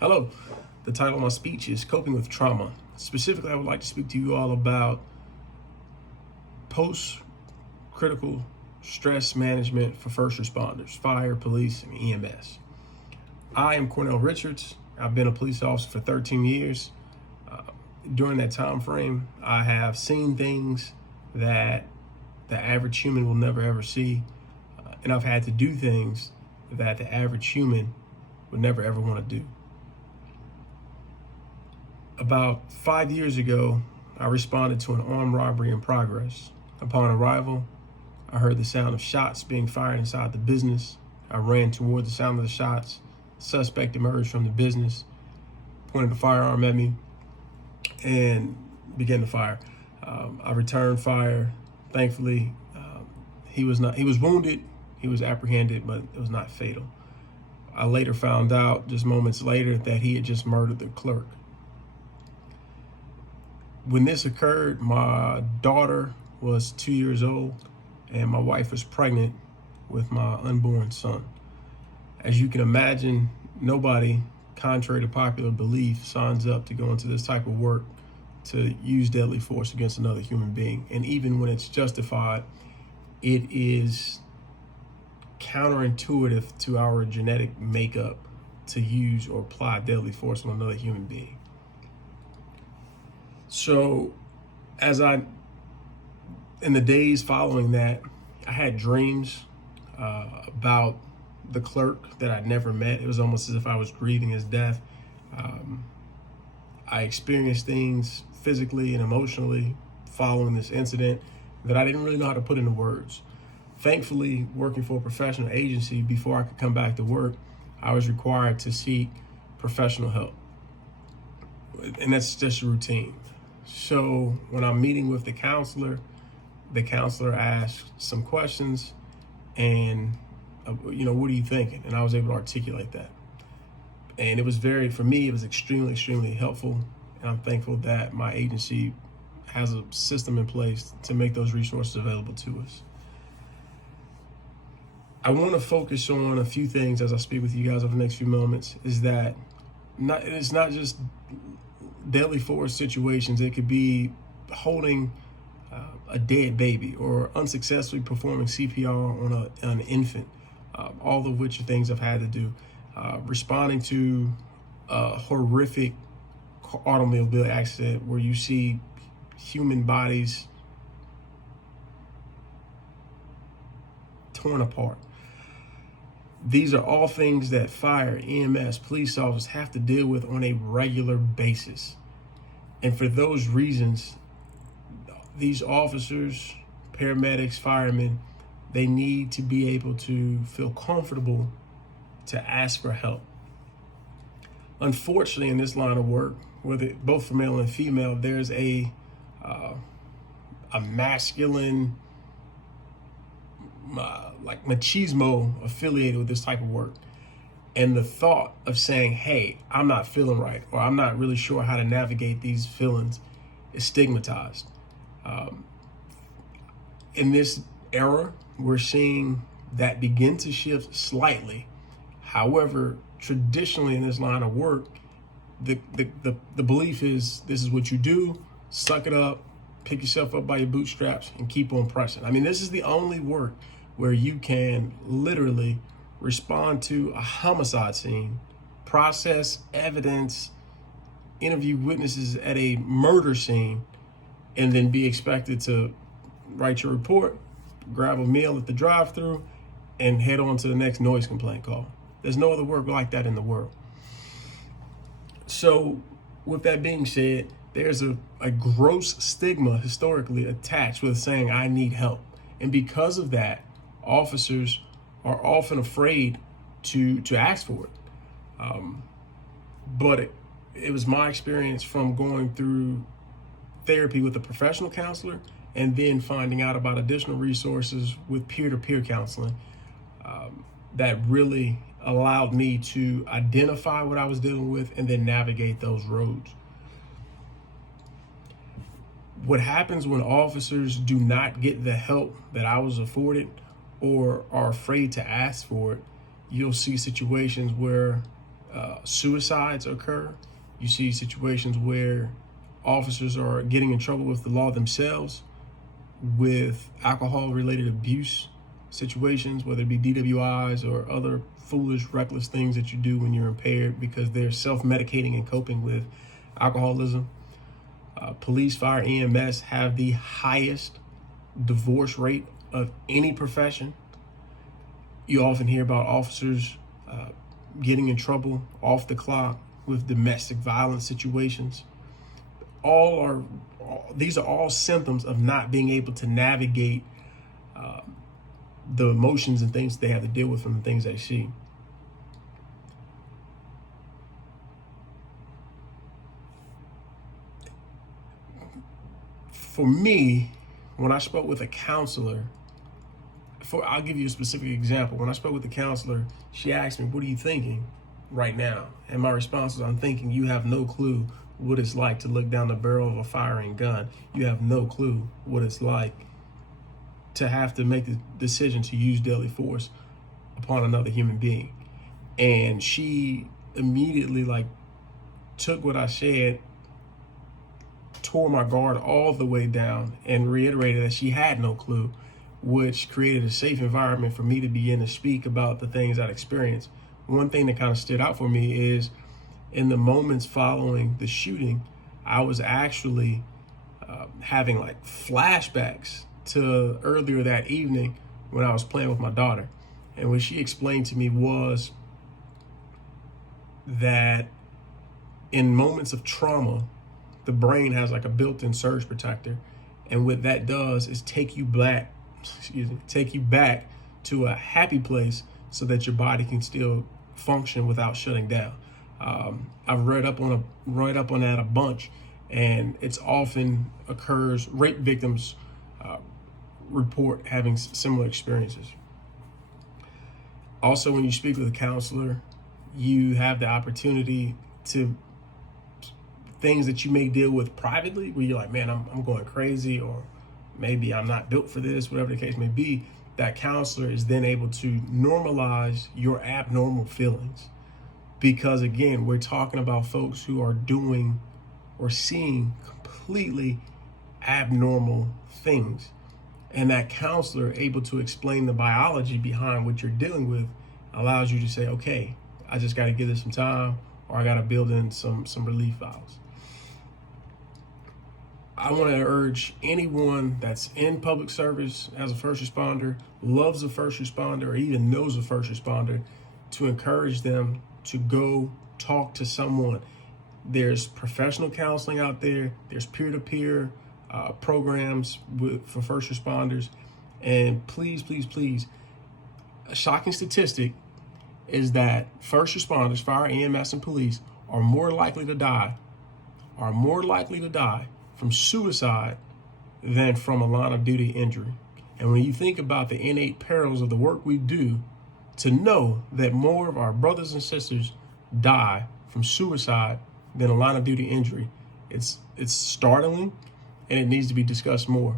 Hello, the title of my speech is Coping with Trauma. Specifically, I would like to speak to you all about post-critical stress management for first responders, fire, police, and EMS. I am Cornell Richards. I've been a police officer for 13 years. During that time frame, I have seen things that the average human will never ever see, and I've had to do things that the average human would never ever want to do. About 5 years ago, I responded to an armed robbery in progress. Upon arrival, I heard the sound of shots being fired inside the business. I ran toward the sound of the shots. The suspect emerged from the business, pointed a firearm at me, and began to fire. I returned fire. Thankfully, he was wounded, he was apprehended, but it was not fatal. I later found out, just moments later, that he had just murdered the clerk. When this occurred, my daughter was 2 years old and my wife was pregnant with my unborn son. As you can imagine, nobody, contrary to popular belief, signs up to go into this type of work to use deadly force against another human being. And even when it's justified, it is counterintuitive to our genetic makeup to use or apply deadly force on another human being. So in the days following that, I had dreams about the clerk that I'd never met. It was almost as if I was grieving his death. I experienced things physically and emotionally following this incident that I didn't really know how to put into words. Thankfully, working for a professional agency, before I could come back to work, I was required to seek professional help. And that's just a routine. So when I'm meeting with the counselor asked some questions and, what are you thinking? And I was able to articulate that. And it was for me, it was extremely, extremely helpful. And I'm thankful that my agency has a system in place to make those resources available to us. I want to focus on a few things as I speak with you guys over the next few moments, is that it's not just deadly force situations. It could be holding a dead baby or unsuccessfully performing CPR on an infant, all of which are things I've had to do. Responding to a horrific automobile accident where you see human bodies torn apart. These are all things that fire, EMS, police officers have to deal with on a regular basis. And for those reasons, these officers, paramedics, firemen, they need to be able to feel comfortable to ask for help. Unfortunately, in this line of work, whether both for male and female, there's a masculine, like machismo affiliated with this type of work. And the thought of saying, hey, I'm not feeling right, or I'm not really sure how to navigate these feelings, is stigmatized. In this era, we're seeing that begin to shift slightly. However, traditionally in this line of work, the belief is this is what you do, suck it up, pick yourself up by your bootstraps, and keep on pressing. I mean, this is the only work where you can literally respond to a homicide scene, process evidence, interview witnesses at a murder scene, and then be expected to write your report, grab a meal at the drive-thru, and head on to the next noise complaint call. There's no other work like that in the world. So with that being said, there's a gross stigma historically attached with saying I need help. And because of that, officers are often afraid to ask for it. But it was my experience from going through therapy with a professional counselor and then finding out about additional resources with peer-to-peer counseling that really allowed me to identify what I was dealing with and then navigate those roads. What happens when officers do not get the help that I was afforded or are afraid to ask for it, you'll see situations where suicides occur. You see situations where officers are getting in trouble with the law themselves, with alcohol-related abuse situations, whether it be DWIs or other foolish, reckless things that you do when you're impaired because they're self-medicating and coping with alcoholism. Police, fire, EMS have the highest divorce rate of any profession. You often hear about officers getting in trouble off the clock with domestic violence situations. These are all symptoms of not being able to navigate the emotions and things they have to deal with from the things they see. For me, when I spoke with a counselor, I'll give you a specific example. When I spoke with the counselor, she asked me, "What are you thinking right now?" And my response was, "I'm thinking you have no clue what it's like to look down the barrel of a firing gun. You have no clue what it's like to have to make the decision to use deadly force upon another human being." And she immediately took what I said, tore my guard all the way down, and reiterated that she had no clue, which created a safe environment for me to begin to speak about the things I'd experienced. One thing that kind of stood out for me is in the moments following the shooting, I was actually having flashbacks to earlier that evening when I was playing with my daughter. And what she explained to me was that in moments of trauma, the brain has a built-in surge protector. And what that does is take you back to a happy place so that your body can still function without shutting down. I've read up on that a bunch, and it's often occurs. Rape victims report having similar experiences. Also, when you speak with a counselor, you have the opportunity to things that you may deal with privately, where you're like, "Man, I'm going crazy," or maybe "I'm not built for this," whatever the case may be. That counselor is then able to normalize your abnormal feelings. Because again, we're talking about folks who are doing or seeing completely abnormal things. And that counselor able to explain the biology behind what you're dealing with allows you to say, "Okay, I just got to give this some time, or I got to build in some relief valves." I want to urge anyone that's in public service as a first responder, loves a first responder, or even knows a first responder, to encourage them to go talk to someone. There's professional counseling out there. There's peer-to-peer programs for first responders. And please, please, please, a shocking statistic is that first responders, fire, EMS, and police are more likely to die from suicide than from a line of duty injury. And when you think about the innate perils of the work we do, to know that more of our brothers and sisters die from suicide than a line of duty injury, it's startling, and it needs to be discussed more.